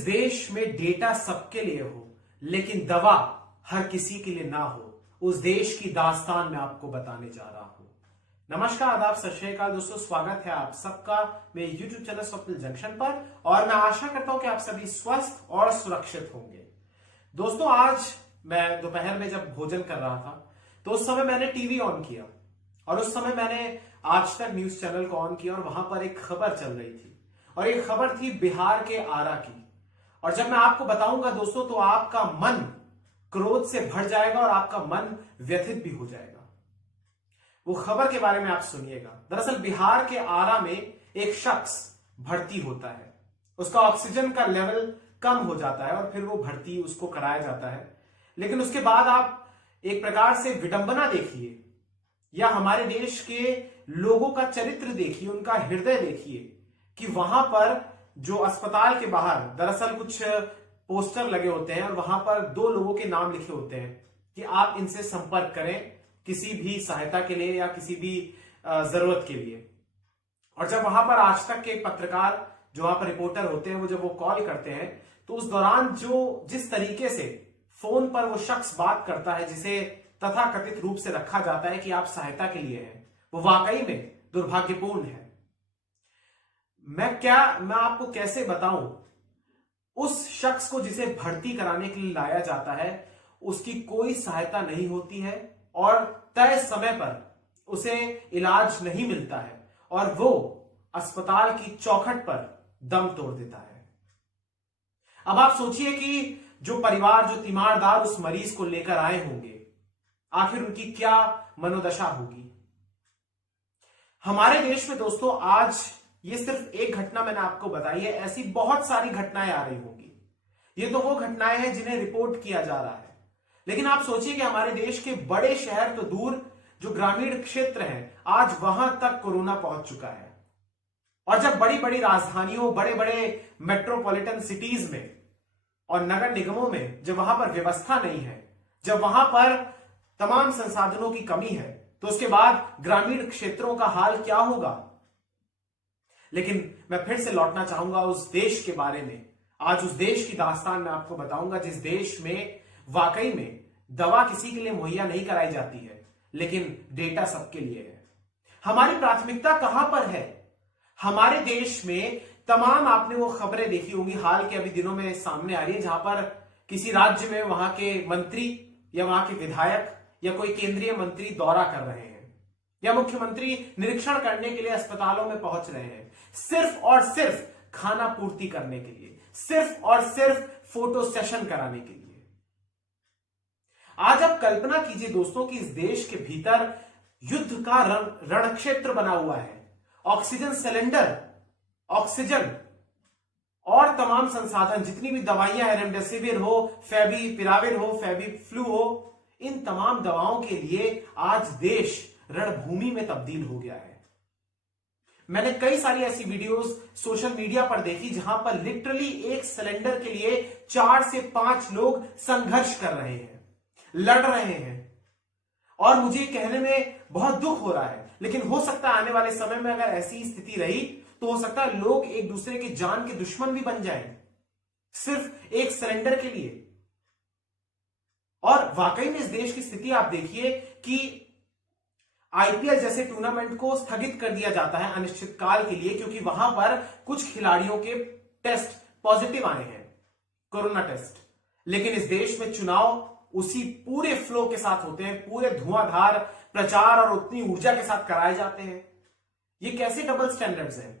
जिस देश में डेटा सबके लिए हो लेकिन दवा हर किसी के लिए ना हो, उस देश की दास्तान मैं आपको बताने जा रहा हूं। नमस्कार, आदाब, सत श्री अकाल दोस्तों, स्वागत है आप सबका मेरे YouTube चैनल स्वप्निल जंक्शन पर। और मैं आशा करता हूं कि आप सभी स्वस्थ और सुरक्षित होंगे। दोस्तों, आज मैं दोपहर में जब भोजन कर रहा था तो उस समय मैंने टीवी ऑन किया और उस समय मैंने आज तक न्यूज चैनल को ऑन किया और वहां पर एक खबर चल रही थी और एक खबर थी बिहार के आरा की। और जब मैं आपको बताऊंगा दोस्तों तो आपका मन क्रोध से भर जाएगा और आपका मन व्यथित भी हो जाएगा। वो खबर के बारे में आप सुनिएगा। दरअसल बिहार के आरा में एक शख्स भर्ती होता है, उसका ऑक्सीजन का लेवल कम हो जाता है और फिर वो भर्ती उसको कराया जाता है। लेकिन उसके बाद आप एक प्रकार से विडंबना देखिए या हमारे देश के लोगों का चरित्र देखिए, उनका हृदय देखिए कि वहां पर जो अस्पताल के बाहर दरअसल कुछ पोस्टर लगे होते हैं और वहां पर दो लोगों के नाम लिखे होते हैं कि आप इनसे संपर्क करें किसी भी सहायता के लिए या किसी भी जरूरत के लिए। और जब वहां पर आज तक के पत्रकार जो वहां पर रिपोर्टर होते हैं वो जब वो कॉल करते हैं तो उस दौरान जिस तरीके से फोन पर वो शख्स बात करता है, जिसे तथाकथित रूप से रखा जाता है कि आप सहायता के लिए हैं, वो वाकई में दुर्भाग्यपूर्ण है। मैं आपको कैसे बताऊं, उस शख्स को जिसे भर्ती कराने के लिए लाया जाता है उसकी कोई सहायता नहीं होती है और तय समय पर उसे इलाज नहीं मिलता है और वो अस्पताल की चौखट पर दम तोड़ देता है। अब आप सोचिए कि जो परिवार, जो तीमारदार उस मरीज को लेकर आए होंगे, आखिर उनकी क्या मनोदशा होगी। हमारे देश में दोस्तों आज ये सिर्फ एक घटना मैंने आपको बताई है, ऐसी बहुत सारी घटनाएं आ रही होंगी। ये तो वो घटनाएं हैं जिन्हें रिपोर्ट किया जा रहा है। लेकिन आप सोचिए कि हमारे देश के बड़े शहर तो दूर, जो ग्रामीण क्षेत्र हैं, आज वहां तक कोरोना पहुंच चुका है। और जब बड़ी बड़ी राजधानियों, बड़े बड़े मेट्रोपॉलिटन सिटीज में और नगर निगमों में जब वहां पर व्यवस्था नहीं है, जब वहां पर तमाम संसाधनों की कमी है, तो उसके बाद ग्रामीण क्षेत्रों का हाल क्या होगा। लेकिन मैं फिर से लौटना चाहूंगा उस देश के बारे में। आज उस देश की दास्तान मैं आपको बताऊंगा जिस देश में वाकई में दवा किसी के लिए मुहैया नहीं कराई जाती है लेकिन डेटा सबके लिए है। हमारी प्राथमिकता कहां पर है? हमारे देश में तमाम, आपने वो खबरें देखी होंगी हाल के अभी दिनों में सामने आ रही है, जहां पर किसी राज्य में वहां के मंत्री या वहां के विधायक या कोई केंद्रीय मंत्री दौरा कर रहे हैं या मुख्यमंत्री निरीक्षण करने के लिए अस्पतालों में पहुंच रहे हैं, सिर्फ और सिर्फ खाना पूर्ति करने के लिए, सिर्फ और सिर्फ फोटो सेशन कराने के लिए। आज आप कल्पना कीजिए दोस्तों कि इस देश के भीतर युद्ध का रण क्षेत्र बना हुआ है। ऑक्सीजन सिलेंडर, ऑक्सीजन और तमाम संसाधन, जितनी भी दवाइयां हैं, रेमडेसिविर हो, फेविपिराविर हो, फेविफ्लू हो, इन तमाम दवाओं के लिए आज देश रणभूमि में तब्दील हो गया है। मैंने कई सारी ऐसी वीडियोस सोशल मीडिया पर देखी जहां पर लिटरली एक सिलेंडर के लिए 4 से 5 लोग संघर्ष कर रहे हैं, लड़ रहे हैं। और मुझे कहने में बहुत दुख हो रहा है, लेकिन हो सकता है आने वाले समय में अगर ऐसी स्थिति रही तो हो सकता है लोग एक दूसरे की जान के दुश्मन भी बन जाएं, सिर्फ एक सिलेंडर के लिए। और वाकई में इस देश की स्थिति आप देखिए कि आईपीएल जैसे टूर्नामेंट को स्थगित कर दिया जाता है अनिश्चित काल के लिए, क्योंकि वहां पर कुछ खिलाड़ियों के टेस्ट पॉजिटिव आए हैं, कोरोना टेस्ट। लेकिन इस देश में चुनाव उसी पूरे फ्लो के साथ होते हैं, पूरे धुआंधार प्रचार और उतनी ऊर्जा के साथ कराए जाते हैं। ये कैसे डबल स्टैंडर्ड्स हैं?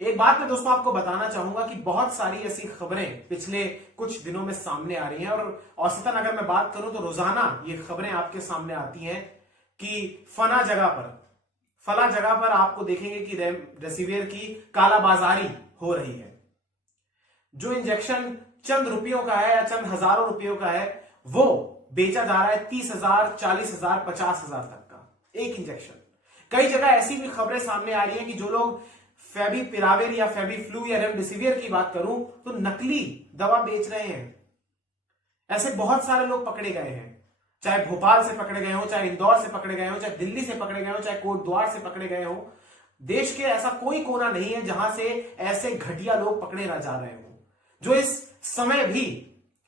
एक बात मैं दोस्तों आपको बताना चाहूंगा कि बहुत सारी ऐसी खबरें पिछले कुछ दिनों में सामने आ रही हैं और औसतन अगर मैं बात करूं तो रोजाना ये खबरें आपके सामने आती हैं कि फला जगह पर आपको देखेंगे कि रेमडेसिविर की कालाबाजारी हो रही है। जो इंजेक्शन चंद रुपयों का है या चंद हजारों रुपयों का है, वो बेचा जा रहा है 30,000, 40,000, 50,000 तक का एक इंजेक्शन। कई जगह ऐसी भी खबरें सामने आ रही है कि जो लोग फेविपिराविर या फेविफ्लू या रेमडेसिविर की बात करूं तो नकली दवा बेच रहे हैं। ऐसे बहुत सारे लोग पकड़े गए हैं, चाहे भोपाल से पकड़े गए हो, चाहे इंदौर से पकड़े गए हो, चाहे दिल्ली से पकड़े गए हो, चाहे कोटद्वार से पकड़े गए हो। देश के ऐसा कोई कोना नहीं है जहां से ऐसे घटिया लोग पकड़े ना जा रहे हो, जो इस समय भी,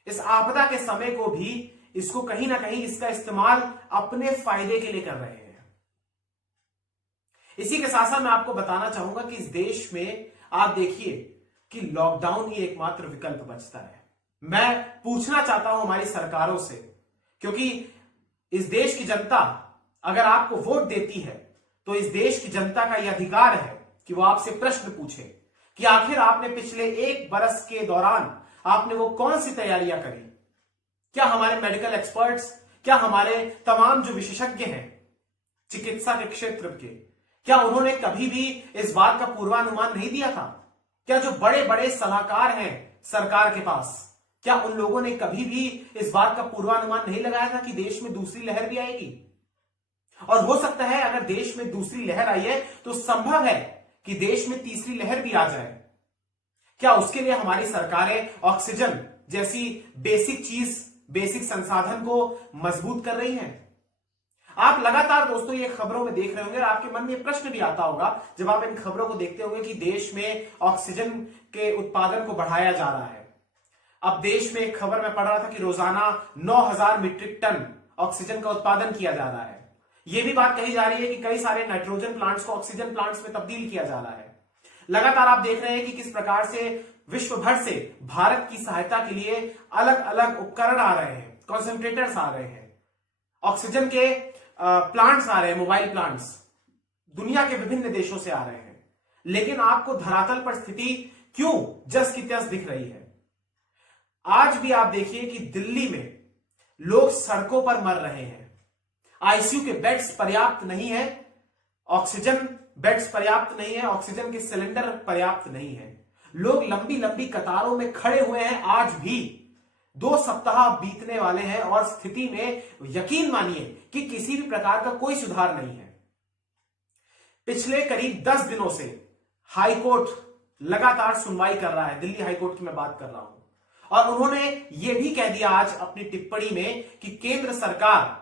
इस आपदा के समय को भी इसको कहीं ना कहीं इसका इस्तेमाल अपने फायदे के लिए कर रहे हैं। इसी के साथ साथ मैं आपको बताना चाहूंगा कि इस देश में आप देखिए कि लॉकडाउन ही एकमात्र विकल्प बचता है। मैं पूछना चाहता हूं हमारी सरकारों से, क्योंकि इस देश की जनता अगर आपको वोट देती है तो इस देश की जनता का यह अधिकार है कि वो आपसे प्रश्न पूछे कि आखिर आपने पिछले 1 बरस के दौरान आपने वो कौन सी तैयारियां करी। क्या हमारे मेडिकल एक्सपर्ट्स, क्या हमारे तमाम जो विशेषज्ञ हैं चिकित्सा के क्षेत्र के, क्या उन्होंने कभी भी इस बात का पूर्वानुमान नहीं दिया था? क्या जो बड़े बड़े सलाहकार हैं सरकार के पास, क्या उन लोगों ने कभी भी इस बात का पूर्वानुमान नहीं लगाया था कि देश में दूसरी लहर भी आएगी? और हो सकता है अगर देश में दूसरी लहर आई है तो संभव है कि देश में तीसरी लहर भी आ जाए। क्या उसके लिए हमारी सरकारें ऑक्सीजन जैसी बेसिक चीज, बेसिक संसाधन को मजबूत कर रही हैं? आप लगातार दोस्तों ये खबरों में देख रहे होंगे और आपके मन में प्रश्न भी आता होगा जब आप इन खबरों को देखते होंगे कि देश में ऑक्सीजन के उत्पादन को बढ़ाया जा रहा है। अब देश में एक खबर में पढ़ रहा था कि रोजाना 9000 मीट्रिक टन ऑक्सीजन का उत्पादन किया जा रहा है। यह भी बात कही जा रही है कि कई सारे नाइट्रोजन प्लांट्स को ऑक्सीजन प्लांट्स में तब्दील किया जा रहा है। लगातार आप देख रहे हैं कि किस प्रकार से विश्व भर से भारत की सहायता के लिए अलग अलग उपकरण आ रहे हैं, कॉन्सेंट्रेटर्स आ रहे हैं, ऑक्सीजन के प्लांट्स आ रहे हैं, मोबाइल प्लांट्स दुनिया के विभिन्न देशों से आ रहे हैं। लेकिन आपको धरातल पर स्थिति क्यों जस की तस दिख रही है? आज भी आप देखिए कि दिल्ली में लोग सड़कों पर मर रहे हैं। आईसीयू के बेड्स पर्याप्त नहीं है, ऑक्सीजन बेड्स पर्याप्त नहीं है, ऑक्सीजन के सिलेंडर पर्याप्त नहीं है। लोग लंबी लंबी कतारों में खड़े हुए हैं। आज भी 2 सप्ताह बीतने वाले हैं और स्थिति में यकीन मानिए कि किसी भी प्रकार का कोई सुधार नहीं है। पिछले करीब 10 दिनों से हाईकोर्ट लगातार सुनवाई कर रहा है, दिल्ली हाईकोर्ट की मैं बात कर रहा हूं, और उन्होंने यह भी कह दिया आज अपनी टिप्पणी में कि केंद्र सरकार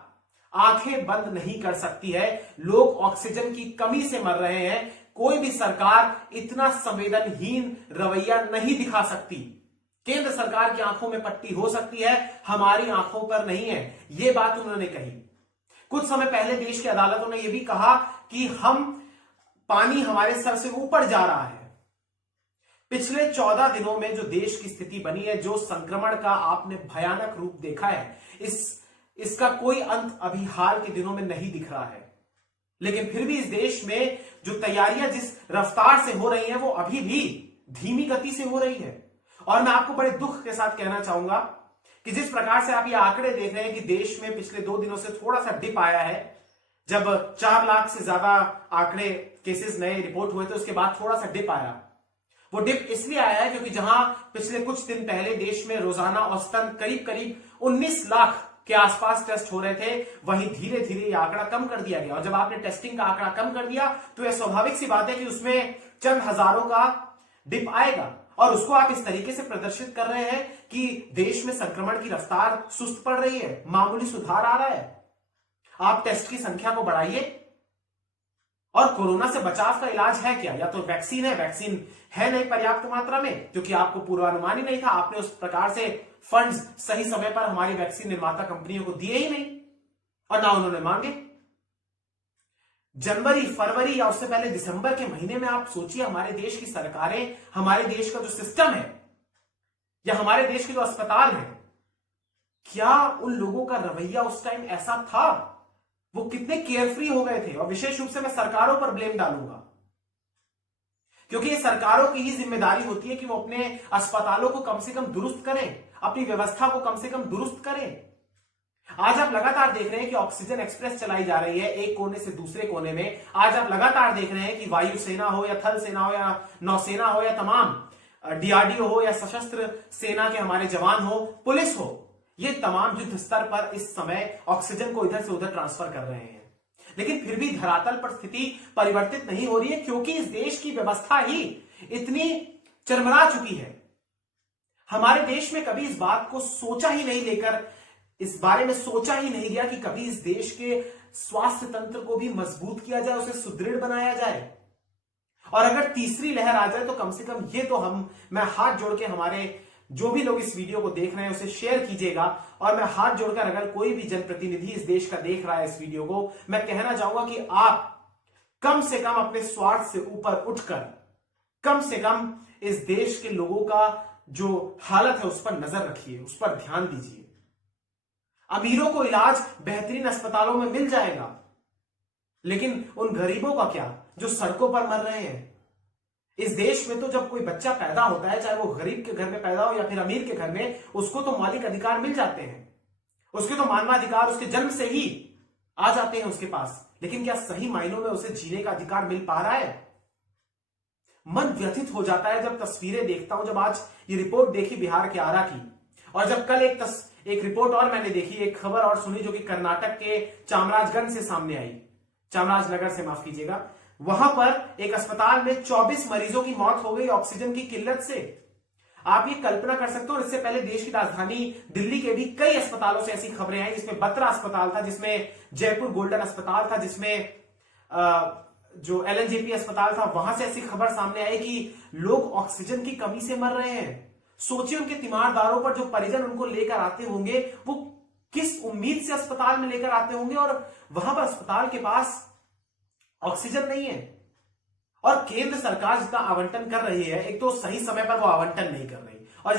आंखें बंद नहीं कर सकती है। लोग ऑक्सीजन की कमी से मर रहे हैं, कोई भी सरकार इतना संवेदनहीन रवैया नहीं दिखा सकती। केंद्र सरकार की आंखों में पट्टी हो सकती है, हमारी आंखों पर नहीं है। यह बात उन्होंने कही। कुछ समय पहले देश की अदालतों ने यह भी कहा कि पानी हमारे सर से ऊपर जा रहा है। पिछले 14 दिनों में जो देश की स्थिति बनी है, जो संक्रमण का आपने भयानक रूप देखा है, इसका कोई अंत अभी हाल के दिनों में नहीं दिख रहा है। लेकिन फिर भी इस देश में जो तैयारियां जिस रफ्तार से हो रही हैं, वो अभी भी धीमी गति से हो रही है। और मैं आपको बड़े दुख के साथ कहना चाहूंगा कि जिस प्रकार से आप ये आंकड़े देख रहे हैं कि देश में पिछले 2 दिनों से थोड़ा सा डिप आया है, जब 4 लाख से ज्यादा आंकड़े केसेस नए रिपोर्ट हुए थे, उसके बाद थोड़ा सा डिप आया। वो डिप इसलिए आया है क्योंकि जहां पिछले कुछ दिन पहले देश में रोजाना औसतन करीब करीब 19 लाख के आसपास टेस्ट हो रहे थे, वहीं धीरे धीरे ये आंकड़ा कम कर दिया गया। और जब आपने टेस्टिंग का आंकड़ा कम कर दिया तो यह स्वाभाविक सी बात है कि उसमें चंद हजारों का डिप आएगा। और उसको आप इस तरीके से प्रदर्शित कर रहे हैं कि देश में संक्रमण की रफ्तार सुस्त पड़ रही है, मामूली सुधार आ रहा है। आप टेस्ट की संख्या को बढ़ाइए। और कोरोना से बचाव का इलाज है क्या? या तो वैक्सीन है, वैक्सीन है नहीं पर्याप्त मात्रा में, क्योंकि आपको पूर्वानुमान ही नहीं था। आपने उस प्रकार से फंड्स सही समय पर हमारी वैक्सीन निर्माता कंपनियों को दिए ही नहीं, और ना उन्होंने मांगे। जनवरी, फरवरी या उससे पहले दिसंबर के महीने में आप सोचिए, हमारे देश की सरकारें, हमारे देश का जो सिस्टम है या हमारे देश के जो अस्पताल हैं, क्या उन लोगों का रवैया उस टाइम ऐसा था? वो कितने केयरफ्री हो गए थे? और विशेष रूप से मैं सरकारों पर ब्लेम डालूंगा, क्योंकि ये सरकारों की ही जिम्मेदारी होती है कि वो अपने अस्पतालों को कम से कम दुरुस्त करें, अपनी व्यवस्था को कम से कम दुरुस्त करें। आज आप लगातार देख रहे हैं कि ऑक्सीजन एक्सप्रेस चलाई जा रही है एक कोने से दूसरे कोने में। आज आप लगातार देख रहे हैं कि वायुसेना हो या थल सेना हो या नौसेना हो या तमाम डीआरडीओ हो या सशस्त्र सेना के हमारे जवान हो, पुलिस हो, ये तमाम युद्ध स्तर पर इस समय ऑक्सीजन को इधर से उधर ट्रांसफर कर रहे हैं। लेकिन फिर भी धरातल पर स्थिति परिवर्तित नहीं हो रही है, क्योंकि इस देश की व्यवस्था ही इतनी चरमरा चुकी है। हमारे देश में कभी इस बात को सोचा ही नहीं, लेकर इस बारे में सोचा ही नहीं गया कि कभी इस देश के स्वास्थ्य तंत्र को भी मजबूत किया जाए, उसे सुदृढ़ बनाया जाए। और अगर तीसरी लहर आ जाए तो कम से कम ये तो मैं हाथ जोड़ के हमारे जो भी लोग इस वीडियो को देख रहे हैं उसे शेयर कीजिएगा। और मैं हाथ जोड़कर अगर कोई भी जनप्रतिनिधि इस देश का देख रहा है इस वीडियो को, मैं कहना चाहूंगा कि आप कम से कम अपने स्वार्थ से ऊपर उठकर कम से कम इस देश के लोगों का जो हालत है उस पर नजर रखिए, उस पर ध्यान दीजिए। अमीरों को इलाज बेहतरीन अस्पतालों में मिल जाएगा, लेकिन उन गरीबों का क्या जो सड़कों पर मर रहे हैं। इस देश में तो जब कोई बच्चा पैदा होता है, चाहे वो गरीब के घर में पैदा हो या फिर अमीर के घर में, उसको तो मौलिक अधिकार मिल जाते हैं, उसके तो मानवाधिकार उसके जन्म से ही आ जाते हैं उसके पास। लेकिन क्या सही मायनों में उसे जीने का अधिकार मिल पा रहा है? मन व्यथित हो जाता है जब तस्वीरें देखता हूं। जब आज ये रिपोर्ट देखी बिहार के आरा की, और जब कल एक रिपोर्ट और मैंने देखी, एक खबर और सुनी जो कि कर्नाटक के चामराजगंज से सामने आई, चामराजनगर से माफ कीजिएगा। वहां पर एक अस्पताल में 24 मरीजों की मौत हो गई ऑक्सीजन की किल्लत से। आप ये कल्पना कर सकते हो। इससे पहले देश की राजधानी दिल्ली के भी कई अस्पतालों से ऐसी खबरें आई, जिसमें बत्रा अस्पताल था, जिसमें जयपुर गोल्डन अस्पताल था, जिसमें जो एलएनजेपी अस्पताल था, वहां से ऐसी खबर सामने आई कि लोग ऑक्सीजन की कमी से मर रहे हैं। सोचिए उनके तीमारदारों पर जो परिजन उनको लेकर आते होंगे, वो किस उम्मीद से अस्पताल में लेकर आते होंगे, और वहां पर अस्पताल के पास ऑक्सीजन नहीं है। और केंद्र सरकार जितना आवंटन कर रही है, एक तो सही समय पर वो आवंटन नहीं कर रही, और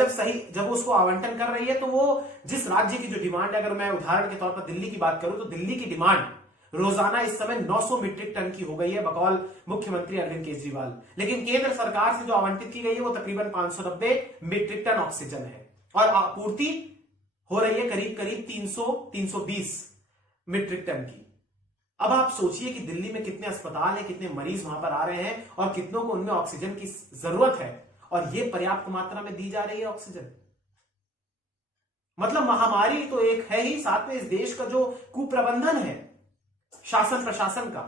जब उसको आवंटन कर रही है तो वो जिस राज्य की जो डिमांड है, अगर मैं उदाहरण के तौर पर दिल्ली की बात करूं तो दिल्ली की डिमांड रोजाना इस समय 900 मीट्रिक टन की हो गई है बकौल मुख्यमंत्री अरविंद केजरीवाल। लेकिन केंद्र सरकार से जो आवंटित की गई है वो तकरीबन 590 मीट्रिक टन ऑक्सीजन है, और आपूर्ति हो रही है करीब करीब 300-320 मीट्रिक टन की। अब आप सोचिए कि दिल्ली में कितने अस्पताल हैं, कितने मरीज वहां पर आ रहे हैं, और कितनों को उनमें ऑक्सीजन की जरूरत है, और यह पर्याप्त मात्रा में दी जा रही है ऑक्सीजन। मतलब महामारी तो एक है ही, साथ में इस देश का जो कुप्रबंधन है शासन प्रशासन का,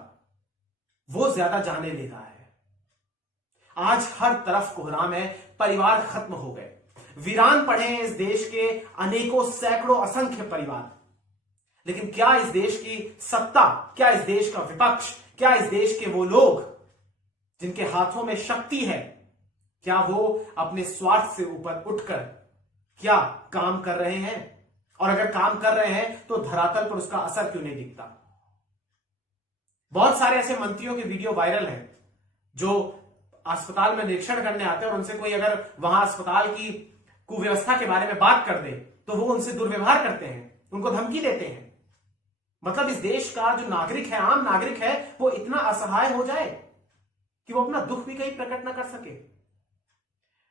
वो ज्यादा जाने ले रहा है। आज हर तरफ कोहराम है, परिवार खत्म हो गए, वीरान पड़े हैं इस देश के अनेकों सैकड़ों असंख्य परिवार। लेकिन क्या इस देश की सत्ता, क्या इस देश का विपक्ष, क्या इस देश के वो लोग जिनके हाथों में शक्ति है, क्या वो अपने स्वार्थ से ऊपर उठकर क्या काम कर रहे हैं? और अगर काम कर रहे हैं तो धरातल पर उसका असर क्यों नहीं दिखता? बहुत सारे ऐसे मंत्रियों के वीडियो वायरल हैं जो अस्पताल में निरीक्षण करने आते हैं, और उनसे कोई अगर वहां अस्पताल की कुव्यवस्था के बारे में बात कर दे तो वो उनसे दुर्व्यवहार करते हैं, उनको धमकी देते हैं। मतलब इस देश का जो नागरिक है, आम नागरिक है, वो इतना असहाय हो जाए कि वो अपना दुख भी कहीं प्रकट ना कर सके।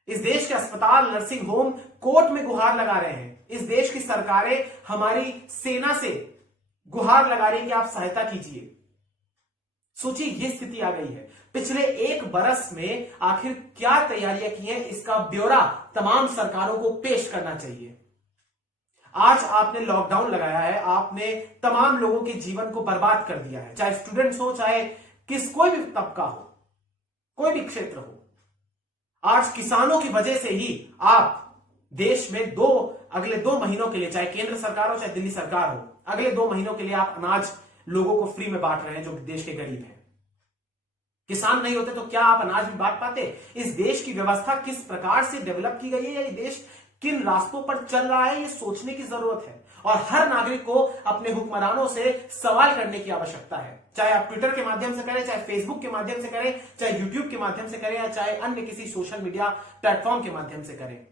इस देश के अस्पताल, नर्सिंग होम कोर्ट में गुहार लगा रहे हैं। इस देश की सरकारें हमारी सेना से गुहार लगा रही हैं कि आप सहायता कीजिए। सोचिए ये स्थिति आ गई है। पिछले 1 बरस में आखिर क्या तैयारियां की हैं, इसका ब्यौरा तमाम सरकारों को पेश करना चाहिए। आज आपने लॉकडाउन लगाया है, आपने तमाम लोगों के जीवन को बर्बाद कर दिया है, चाहे स्टूडेंट्स हो, चाहे कोई भी तबका हो, कोई भी क्षेत्र हो। आज किसानों की वजह से ही आप देश में अगले 2 महीनों के लिए, चाहे केंद्र सरकार हो चाहे दिल्ली सरकार हो, अगले 2 महीनों के लिए आप अनाज लोगों को फ्री में बांट रहे हैं जो देश के गरीब हैं। किसान नहीं होते तो क्या आप अनाज भी बांट पाते? इस देश की व्यवस्था किस प्रकार से डेवलप की गई है, या ये देश किन रास्तों पर चल रहा है, ये सोचने की जरूरत है। और हर नागरिक को अपने हुक्मरानों से सवाल करने की आवश्यकता है, चाहे आप ट्विटर के माध्यम से करें, चाहे फेसबुक के माध्यम से करें, चाहे यूट्यूब के माध्यम से करें, या चाहे अन्य किसी सोशल मीडिया प्लेटफॉर्म के माध्यम से करें।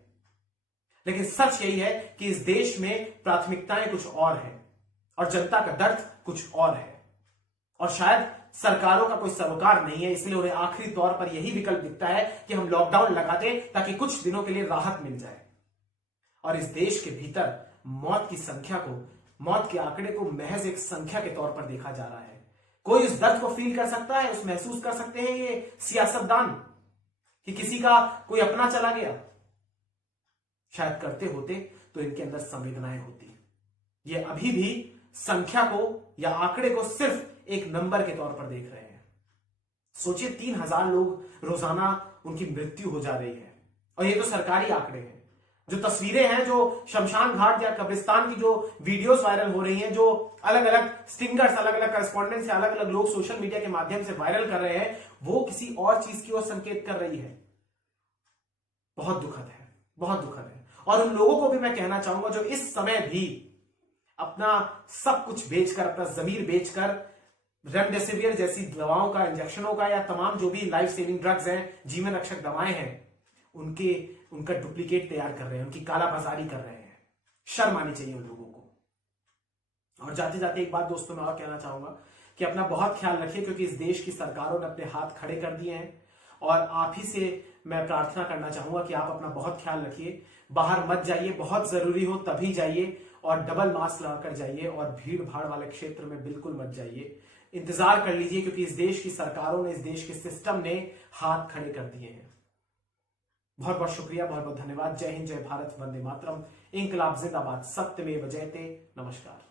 लेकिन सच यही है कि इस देश में प्राथमिकताएं कुछ और हैं और जनता का दर्द कुछ और है, और शायद सरकारों का कोई सरोकार नहीं है, इसलिए उन्हें आखिरी तौर पर यही विकल्प दिखता है कि हम लॉकडाउन लगा दें ताकि कुछ दिनों के लिए राहत मिल जाए। और इस देश के भीतर मौत की संख्या को, मौत के आंकड़े को महज एक संख्या के तौर पर देखा जा रहा है। कोई उस दर्द को फील कर सकता है, उस महसूस कर सकते हैं ये सियासतदान कि किसी का कोई अपना चला गया? शायद करते होते तो इनके अंदर संवेदनाएं होती। ये अभी भी संख्या को या आंकड़े को सिर्फ एक नंबर के तौर पर देख रहे हैं। सोचिए 3000 लोग रोजाना उनकी मृत्यु हो जा रही है, और ये तो सरकारी आंकड़े हैं। जो तस्वीरें हैं, जो शमशान घाट या कब्रिस्तान की जो वीडियोस वायरल हो रही हैं, जो अलग अलग स्टिंगर्स, अलग अलग करस्पॉन्डेंट्स या अलग अलग लोग सोशल मीडिया के माध्यम से वायरल कर रहे हैं, वो किसी और चीज की ओर संकेत कर रही है। बहुत दुखद है, बहुत दुखद है। और उन लोगों को भी मैं कहना चाहूंगा जो इस समय भी अपना सब कुछ बेचकर, अपना जमीर बेचकर रेमडेसिविर जैसी दवाओं का, इंजेक्शनों का, या तमाम जो भी लाइफ सेविंग ड्रग्स हैं, जीवन रक्षक दवाएं हैं, उनका डुप्लीकेट तैयार कर रहे हैं, उनकी कालाबाजारी कर रहे हैं। शर्म आनी चाहिए उन लोगों को। और जाते जाते एक बात दोस्तों मैं और कहना चाहूंगा कि अपना बहुत ख्याल रखिए, क्योंकि इस देश की सरकारों ने अपने हाथ खड़े कर दिए हैं। और आप ही से मैं प्रार्थना करना चाहूंगा कि आप अपना बहुत ख्याल रखिए। बाहर मत जाइए, बहुत जरूरी हो तभी जाइए, और डबल मास्क लगाकर जाइए, और भीड़ भाड़ वाले क्षेत्र में बिल्कुल मत जाइए। इंतजार कर लीजिए, क्योंकि इस देश की सरकारों ने, इस देश के सिस्टम ने हाथ खड़े कर दिए हैं। बहुत बहुत शुक्रिया, बहुत बहुत धन्यवाद। जय हिंद, जय भारत, वंदे मातरम, इंकलाब जिंदाबाद, सत्यमेव जयते। नमस्कार।